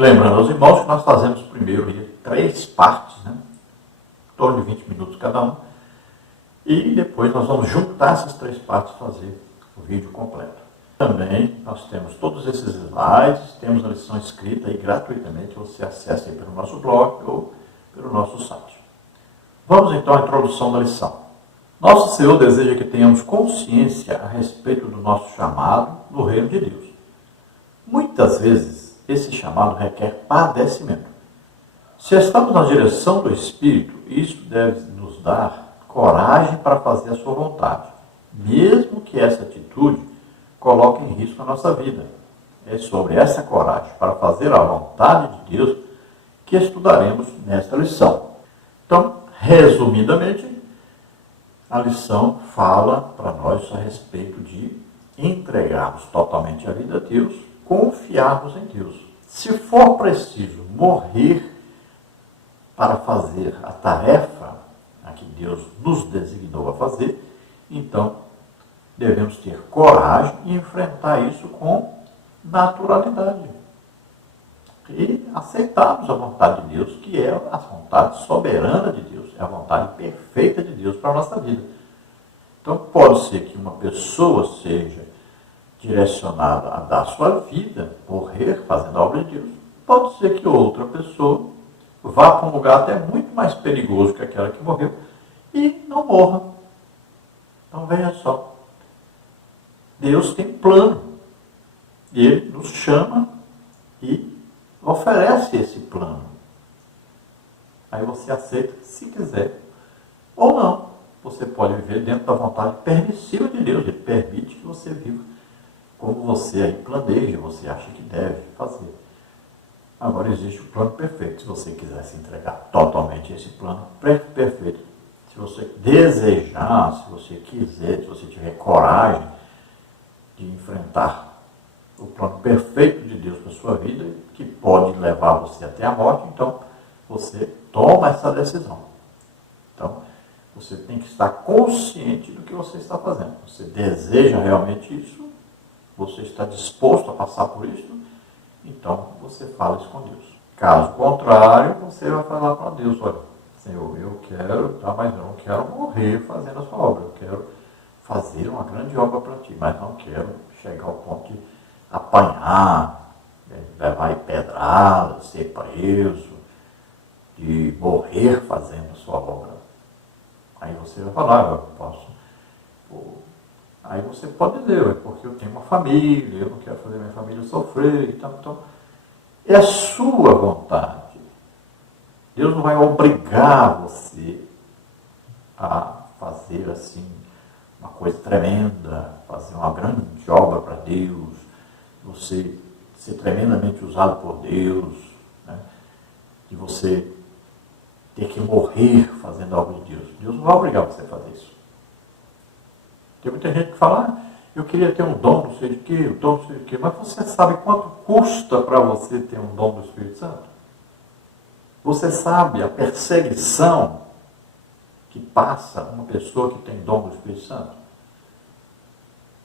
Lembrando aos irmãos que nós fazemos primeiro 3 partes, né? Em torno de 20 minutos cada um, e depois nós vamos juntar essas 3 partes e fazer o vídeo completo. Também nós temos todos esses slides, temos a lição escrita aí gratuitamente, você acessa aí pelo nosso blog ou pelo nosso site. Vamos então à introdução da lição. Nosso Senhor deseja que tenhamos consciência a respeito do nosso chamado no reino de Deus. Muitas vezes, esse chamado requer padecimento. Se estamos na direção do Espírito, isso deve nos dar coragem para fazer a sua vontade, mesmo que essa atitude coloque em risco a nossa vida. É sobre essa coragem para fazer a vontade de Deus que estudaremos nesta lição. Então, resumidamente, a lição fala para nós a respeito de entregarmos totalmente a vida a Deus, confiarmos em Deus. Se for preciso morrer para fazer a tarefa a que Deus nos designou a fazer, então devemos ter coragem e enfrentar isso com naturalidade. E aceitarmos a vontade de Deus, que é a vontade soberana de Deus, é a vontade perfeita de Deus para a nossa vida. Então pode ser que uma pessoa seja direcionada a dar sua vida, morrer fazendo a obra de Deus. Pode ser que outra pessoa vá para um lugar até muito mais perigoso que aquela que morreu e não morra. Então veja só, Deus tem plano e Ele nos chama e oferece esse plano. Aí você aceita se quiser ou não. Você pode viver dentro da vontade permissiva de Deus. Ele permite que você viva como você aí planeja, você acha que deve fazer. Agora existe o plano perfeito. Se você quiser se entregar totalmente a esse plano perfeito, se você desejar, se você quiser, se você tiver coragem de enfrentar o plano perfeito de Deus para a sua vida, que pode levar você até a morte, então você toma essa decisão. Então, você tem que estar consciente do que você está fazendo. Você deseja realmente isso? Você está disposto a passar por isso? Então, você fala isso com Deus. Caso contrário, você vai falar para Deus, olha, Senhor, eu quero, mas eu não quero morrer fazendo a sua obra. Eu quero fazer uma grande obra para ti, mas não quero chegar ao ponto de apanhar, levar pedradas, ser preso, de morrer fazendo a sua obra. Aí você vai falar, eu posso. Aí você pode dizer, porque eu tenho uma família, eu não quero fazer minha família sofrer e tal. Então, é a sua vontade. Deus não vai obrigar você a fazer assim uma coisa tremenda, fazer uma grande obra para Deus, você ser tremendamente usado por Deus, né? E você ter que morrer fazendo a obra de Deus. Deus não vai obrigar você a fazer isso. Tem muita gente que fala, eu queria ter um dom, não sei de quê, um dom, não sei de quê, mas você sabe quanto custa para você ter um dom do Espírito Santo? Você sabe a perseguição que passa uma pessoa que tem dom do Espírito Santo?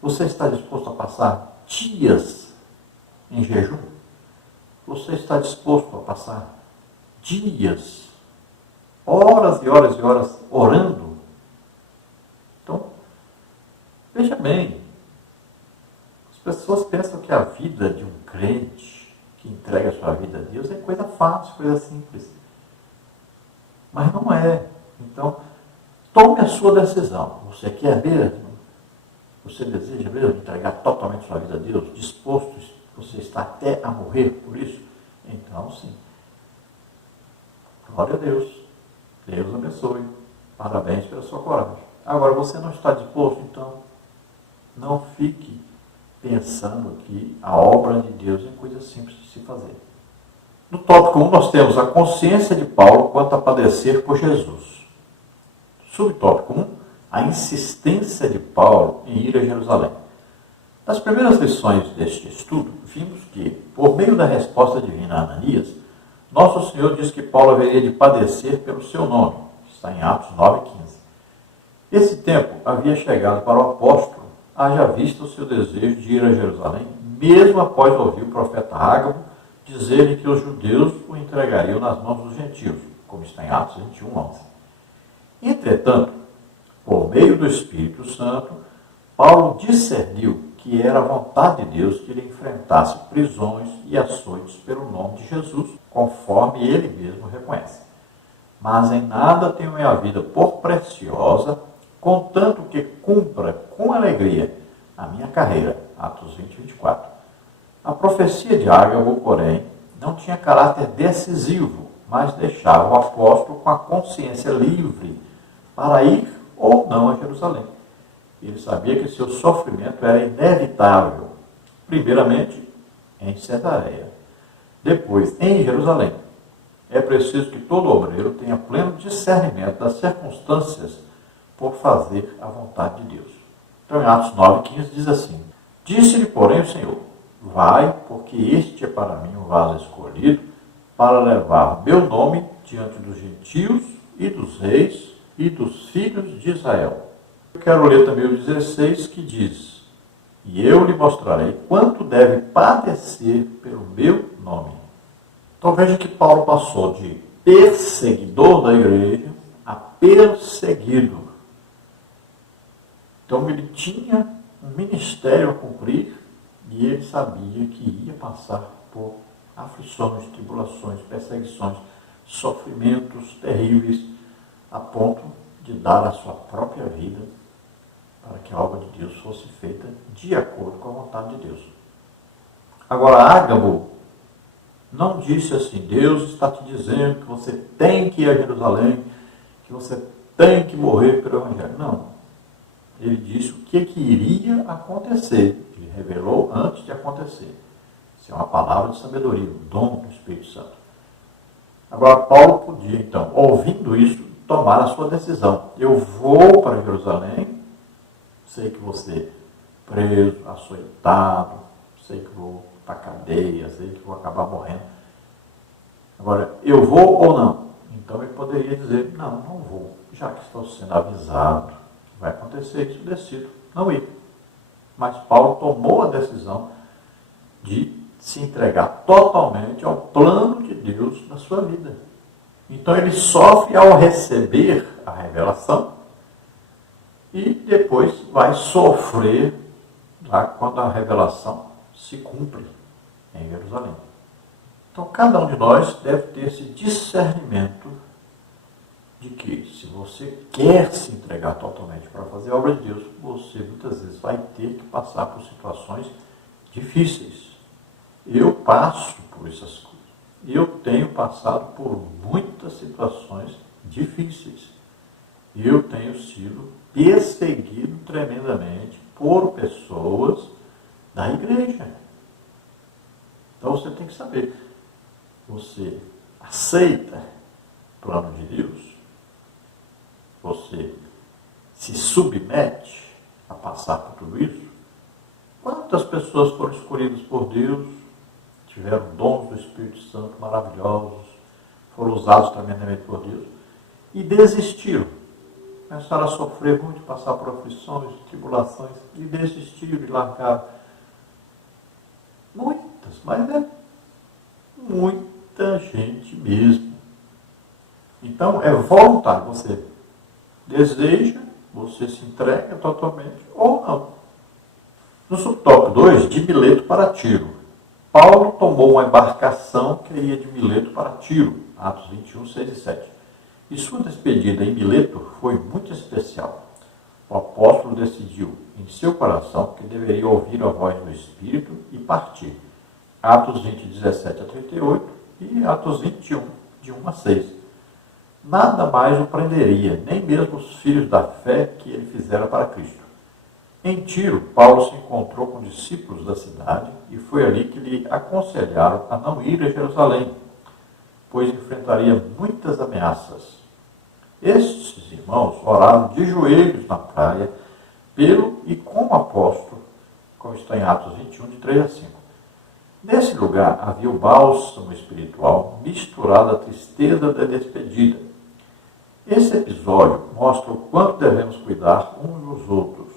Você está disposto a passar dias em jejum? Você está disposto a passar dias, horas e horas e horas orando? Então, veja bem, as pessoas pensam que a vida de um crente que entrega a sua vida a Deus é coisa fácil, coisa simples. Mas não é. Então, tome a sua decisão. Você quer mesmo? Você deseja mesmo entregar totalmente a sua vida a Deus? Disposto, você está até a morrer por isso? Então, sim. Glória a Deus. Deus abençoe. Parabéns pela sua coragem. Agora, você não está disposto, então, não fique pensando que a obra de Deus é coisa simples de se fazer. No tópico 1, nós temos a consciência de Paulo quanto a padecer por Jesus. Subtópico 1, a insistência de Paulo em ir a Jerusalém. Nas primeiras lições deste estudo, vimos que, por meio da resposta divina a Ananias, nosso Senhor diz que Paulo haveria de padecer pelo seu nome. Está em Atos 9:15. Esse tempo havia chegado para o apóstolo, haja visto o seu desejo de ir a Jerusalém, mesmo após ouvir o profeta Ágabo dizerem que os judeus o entregariam nas mãos dos gentios, como está em Atos 21, 11. Entretanto, por meio do Espírito Santo, Paulo discerniu que era a vontade de Deus que ele enfrentasse prisões e açoites pelo nome de Jesus, conforme ele mesmo reconhece. Mas em nada tenho minha vida por preciosa, contanto que cumpra com alegria a minha carreira. Atos 20, 24. A profecia de Ágabo, porém, não tinha caráter decisivo, mas deixava o apóstolo com a consciência livre para ir ou não a Jerusalém. Ele sabia que seu sofrimento era inevitável, primeiramente em Cesareia, depois em Jerusalém. É preciso que todo obreiro tenha pleno discernimento das circunstâncias por fazer a vontade de Deus. Então, em Atos 9:15 diz assim: Disse-lhe, porém, o Senhor: Vai, porque este é para mim um vaso escolhido para levar meu nome diante dos gentios e dos reis e dos filhos de Israel. Eu quero ler também o 16, que diz: E eu lhe mostrarei quanto deve padecer pelo meu nome. Então veja que Paulo passou de perseguidor da igreja a perseguido. Então ele tinha um ministério a cumprir e ele sabia que ia passar por aflições, tribulações, perseguições, sofrimentos terríveis, a ponto de dar a sua própria vida para que a obra de Deus fosse feita de acordo com a vontade de Deus. Agora, Ágabo não disse assim: Deus está te dizendo que você tem que ir a Jerusalém, que você tem que morrer pelo Evangelho. Não. Ele disse o que iria acontecer. Ele revelou antes de acontecer. Isso é uma palavra de sabedoria, o dom do Espírito Santo. Agora, Paulo podia, então, ouvindo isso, tomar a sua decisão. Eu vou para Jerusalém, sei que vou ser preso, açoitado, sei que vou para a cadeia, sei que vou acabar morrendo. Agora, eu vou ou não? Então ele poderia dizer: não vou, já que estou sendo avisado que vai acontecer isso, decido não ir. Mas Paulo tomou a decisão de se entregar totalmente ao plano de Deus na sua vida. Então ele sofre ao receber a revelação e depois vai sofrer lá quando a revelação se cumpre em Jerusalém. Então cada um de nós deve ter esse discernimento de que, se você quer se entregar totalmente para fazer a obra de Deus, você muitas vezes vai ter que passar por situações difíceis. Eu passo por essas coisas. Eu tenho passado por muitas situações difíceis. Eu tenho sido perseguido tremendamente por pessoas da igreja. Então você tem que saber: você aceita o plano de Deus? Você se submete a passar por tudo isso? Quantas pessoas foram escolhidas por Deus, tiveram dons do Espírito Santo maravilhosos, foram usados tremendamente por Deus e desistiram? Começaram a sofrer muito, passar por aflições, tribulações, e desistiram e largaram. Muitas, mas é muita gente mesmo. Então é voluntário. Você deseja, você se entrega totalmente ou não. No subtópico 2, de Mileto para Tiro. Paulo tomou uma embarcação que ia de Mileto para Tiro, Atos 21, 6 e 7. E sua despedida em Mileto foi muito especial. O apóstolo decidiu em seu coração que deveria ouvir a voz do Espírito e partir. Atos 20, 17 a 38 e Atos 21, de 1 a 6. Nada mais o prenderia, nem mesmo os filhos da fé que ele fizera para Cristo. Em Tiro, Paulo se encontrou com discípulos da cidade e foi ali que lhe aconselharam a não ir a Jerusalém, pois enfrentaria muitas ameaças. Estes irmãos oraram de joelhos na praia, pelo e com o apóstolo, como está em Atos 21, de 3 a 5. Nesse lugar havia o bálsamo espiritual misturado à tristeza da despedida. Esse episódio mostra o quanto devemos cuidar uns dos outros,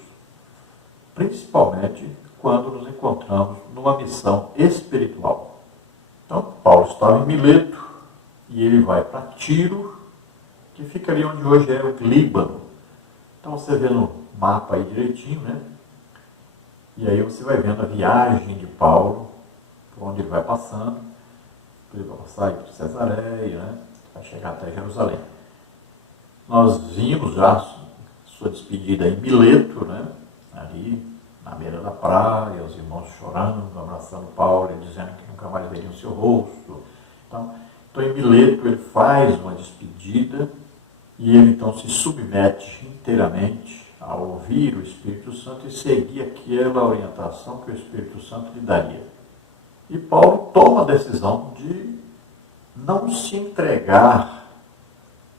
principalmente quando nos encontramos numa missão espiritual. Então, Paulo estava em Mileto e ele vai para Tiro, que fica ali onde hoje é o Líbano. Então, você vê no mapa aí direitinho, né? E aí você vai vendo a viagem de Paulo, por onde ele vai passando. Ele vai passar aí por Cesareia, né? Vai chegar até Jerusalém. Nós vimos já sua despedida em Mileto, né? Ali na beira da praia, os irmãos chorando, abraçando Paulo e dizendo que nunca mais veriam o seu rosto. Então, em Mileto ele faz uma despedida e ele então se submete inteiramente a ouvir o Espírito Santo e seguir aquela orientação que o Espírito Santo lhe daria. E Paulo toma a decisão de não se entregar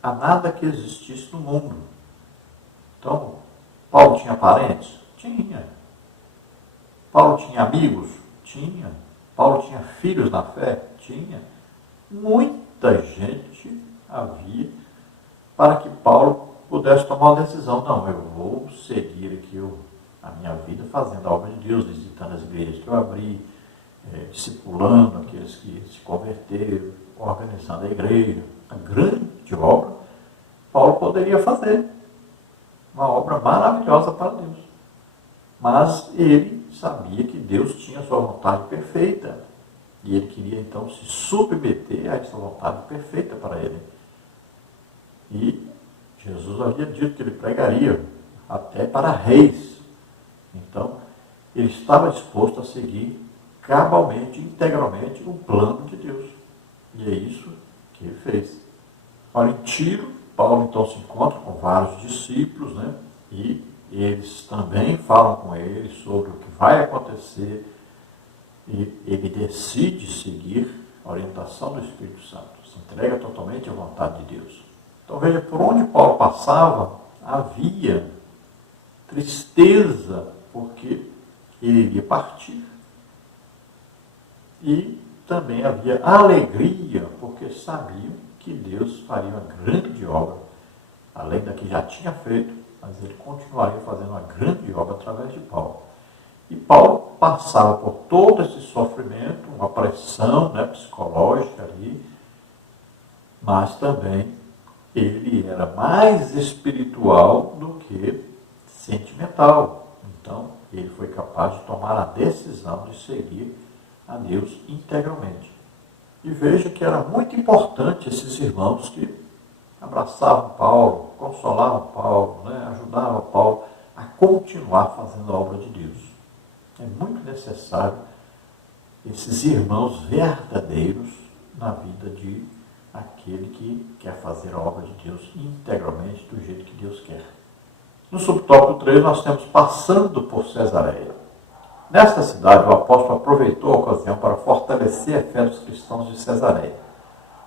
a nada que existisse no mundo. Então, Paulo tinha parentes? Tinha. Paulo tinha amigos? Tinha. Paulo tinha filhos na fé? Tinha. Muita gente havia para que Paulo pudesse tomar uma decisão. Não, eu vou seguir aqui a minha vida fazendo a obra de Deus, visitando as igrejas que eu abri, discipulando aqueles que se converteram, organizando a igreja. A grande obra, Paulo poderia fazer. Uma obra maravilhosa para Deus. Mas ele sabia que Deus tinha a sua vontade perfeita. E ele queria então se submeter a essa vontade perfeita para ele. E Jesus havia dito que ele pregaria até para reis. Então, ele estava disposto a seguir cabalmente, integralmente o plano de Deus. E é isso que ele fez. Ora, em Tiro, Paulo então se encontra com vários discípulos, né? E eles também falam com ele sobre o que vai acontecer. E ele decide seguir a orientação do Espírito Santo. Se entrega totalmente à vontade de Deus. Então veja, por onde Paulo passava, havia tristeza, porque ele iria partir. E também havia alegria, porque sabiam que Deus faria uma grande obra, além da que já tinha feito, mas ele continuaria fazendo uma grande obra através de Paulo. E Paulo passava por todo esse sofrimento, uma pressão, né, psicológica ali, mas também ele era mais espiritual do que sentimental. Então, ele foi capaz de tomar a decisão de seguir a Deus integralmente. E veja que era muito importante esses irmãos que abraçavam Paulo, consolavam Paulo, né, ajudavam Paulo a continuar fazendo a obra de Deus. É muito necessário esses irmãos verdadeiros na vida de aquele que quer fazer a obra de Deus integralmente do jeito que Deus quer. No subtópico 3 nós temos passando por Cesareia. Nesta cidade o apóstolo aproveitou a ocasião para fortalecer a fé dos cristãos de Cesareia.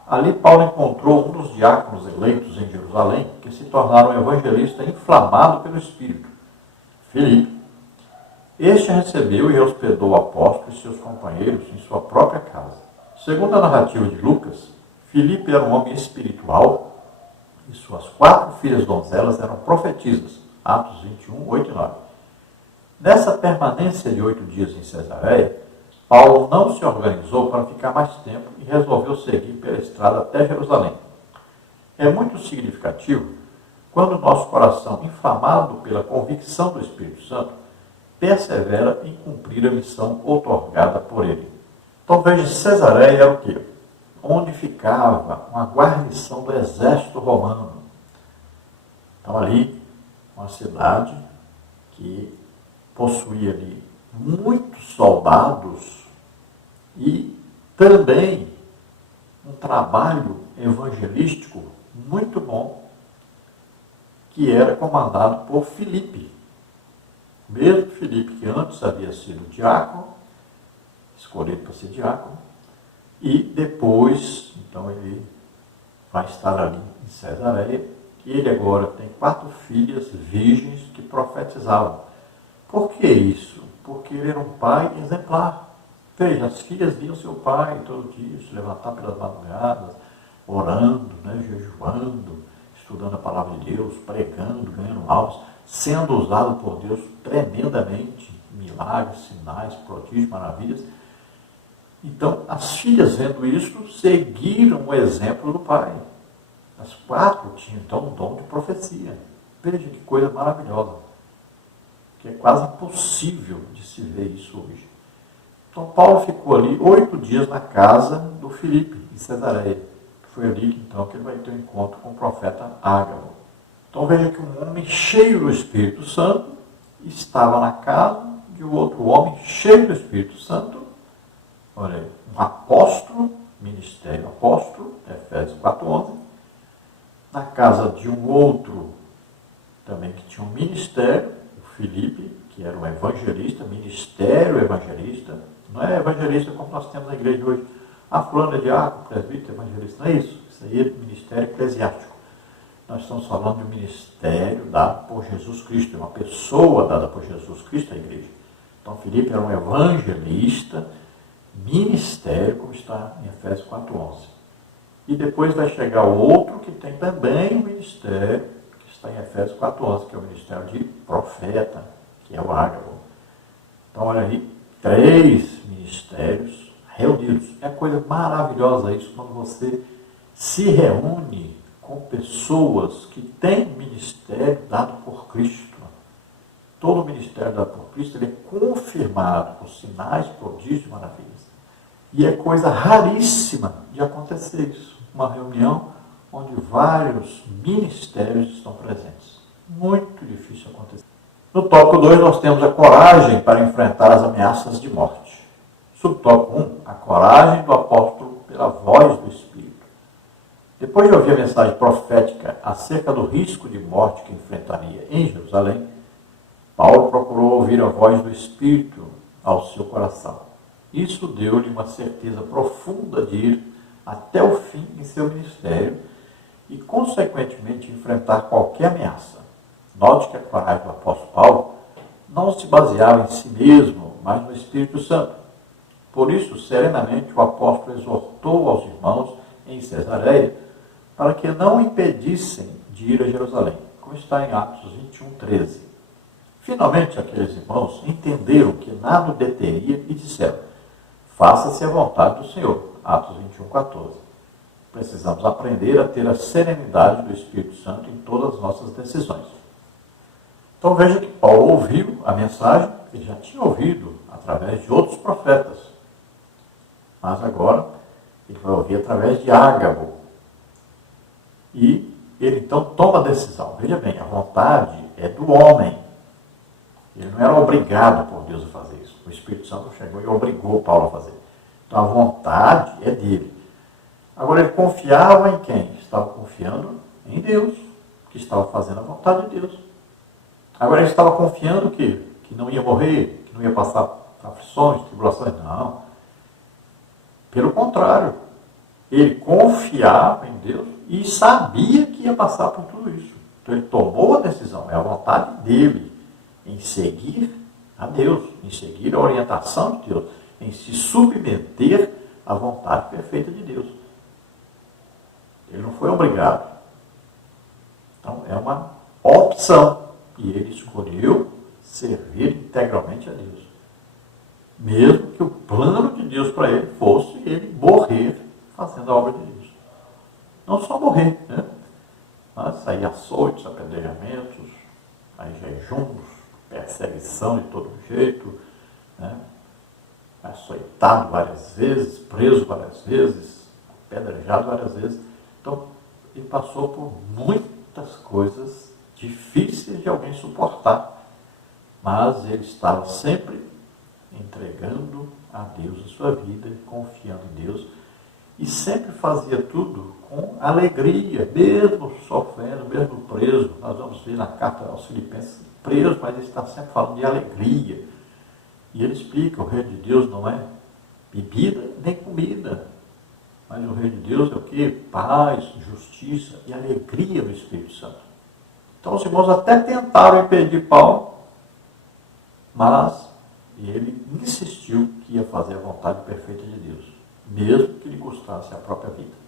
Ali Paulo encontrou um dos diáconos eleitos em Jerusalém que se tornaram um evangelista inflamado pelo Espírito, Filipe. Este recebeu e hospedou o apóstolo e seus companheiros em sua própria casa. Segundo a narrativa de Lucas, Filipe era um homem espiritual e suas 4 filhas donzelas eram profetisas. Atos 21, 8 e 9. Nessa permanência de 8 dias em Cesareia, Paulo não se organizou para ficar mais tempo e resolveu seguir pela estrada até Jerusalém. É muito significativo quando o nosso coração, inflamado pela convicção do Espírito Santo, persevera em cumprir a missão outorgada por ele. Então veja, Cesareia era o quê? Onde ficava uma guarnição do exército romano. Então ali, uma cidade que possuía ali muitos soldados e também um trabalho evangelístico muito bom, que era comandado por Filipe. Mesmo Filipe, que antes havia sido diácono, escolhido para ser diácono, e depois, então ele vai estar ali em Cesareia, e ele agora tem 4 filhas virgens que profetizavam. Por que isso? Porque ele era um pai exemplar. Veja, as filhas viam seu pai todo dia se levantar pelas madrugadas, orando, né, jejuando, estudando a palavra de Deus, pregando, ganhando almas, sendo usado por Deus tremendamente, milagres, sinais, prodígios, maravilhas. Então, as filhas, vendo isso, seguiram o exemplo do pai. As 4 tinham, então, um dom de profecia. Veja que coisa maravilhosa. Que é quase impossível de se ver isso hoje. Então, Paulo ficou ali 8 dias na casa do Filipe, em Cesareia. Foi ali, então, que ele vai ter um encontro com o profeta Ágabo. Então, veja que um homem cheio do Espírito Santo estava na casa de um outro homem cheio do Espírito Santo. Olha aí, um apóstolo, ministério apóstolo, Efésios 4:11, na casa de um outro também que tinha um ministério, o Filipe, que era um evangelista, ministério evangelista, não é evangelista como nós temos na igreja hoje, fulano é diácono, presbítero, evangelista, não é isso, isso aí é ministério eclesiástico. Nós estamos falando de um ministério dado por Jesus Cristo, uma pessoa dada por Jesus Cristo à igreja. Então, Filipe era um evangelista, ministério, como está em Efésios 4:11. E depois vai chegar outro que tem também um ministério, que está em Efésios 4:11, que é o ministério de profeta, que é o Ágabo. Então, olha aí, 3 ministérios reunidos. É coisa maravilhosa isso, quando você se reúne com pessoas que têm ministério dado por Cristo. Todo ministério dado por Cristo ele é confirmado por sinais, prodígios e maravilhas. E é coisa raríssima de acontecer isso. Uma reunião onde vários ministérios estão presentes. Muito difícil acontecer. No tópico 2 nós temos a coragem para enfrentar as ameaças de morte. Subtópico 1, a coragem do apóstolo pela voz do Espírito. Depois de ouvir a mensagem profética acerca do risco de morte que enfrentaria em Jerusalém, Paulo procurou ouvir a voz do Espírito ao seu coração. Isso deu-lhe uma certeza profunda de ir até o fim em seu ministério e, consequentemente, enfrentar qualquer ameaça. Note que a coragem do apóstolo Paulo não se baseava em si mesmo, mas no Espírito Santo. Por isso, serenamente, o apóstolo exortou aos irmãos em Cesareia para que não o impedissem de ir a Jerusalém, como está em Atos 21:13. Finalmente, aqueles irmãos entenderam que nada o deteria e disseram: faça-se a vontade do Senhor. Atos 21:14. Precisamos aprender a ter a serenidade do Espírito Santo em todas as nossas decisões. Então veja que Paulo ouviu a mensagem que ele já tinha ouvido através de outros profetas. Mas agora ele vai ouvir através de Ágabo. E ele então toma a decisão. Veja bem, a vontade é do homem. Ele não era obrigado por Deus a fazer isso. O Espírito Santo chegou e obrigou Paulo a fazer. Então a vontade é dele. Agora ele confiava em quem? Estava confiando em Deus, que estava fazendo a vontade de Deus. Agora ele estava confiando que não ia morrer, que não ia passar aflições, tribulações. Não. Pelo contrário, ele confiava em Deus e sabia que ia passar por tudo isso. Então ele tomou a decisão, é a vontade dele em seguir a Deus, em seguir a orientação de Deus, em se submeter à vontade perfeita de Deus. Ele não foi obrigado. Então é uma opção. E ele escolheu servir integralmente a Deus. Mesmo que o plano de Deus para ele fosse ele morrer fazendo a obra de Deus. Não só morrer, né? Mas aí açoites, apedrejamentos, aí jejuns, perseguição de todo jeito, né? Açoitado várias vezes, preso várias vezes, apedrejado várias vezes. Então, ele passou por muitas coisas difíceis de alguém suportar, mas ele estava sempre entregando a Deus a sua vida, confiando em Deus, e sempre fazia tudo com alegria, mesmo sofrendo, mesmo preso. Nós vamos ver na carta aos Filipenses, preso, mas ele está sempre falando de alegria. E ele explica, o reino de Deus não é bebida nem comida, mas o reino de Deus é o quê? Paz, justiça e alegria no Espírito Santo. Então os irmãos até tentaram impedir Paulo, mas ele insistiu que ia fazer a vontade perfeita de Deus, mesmo que lhe custasse a própria vida.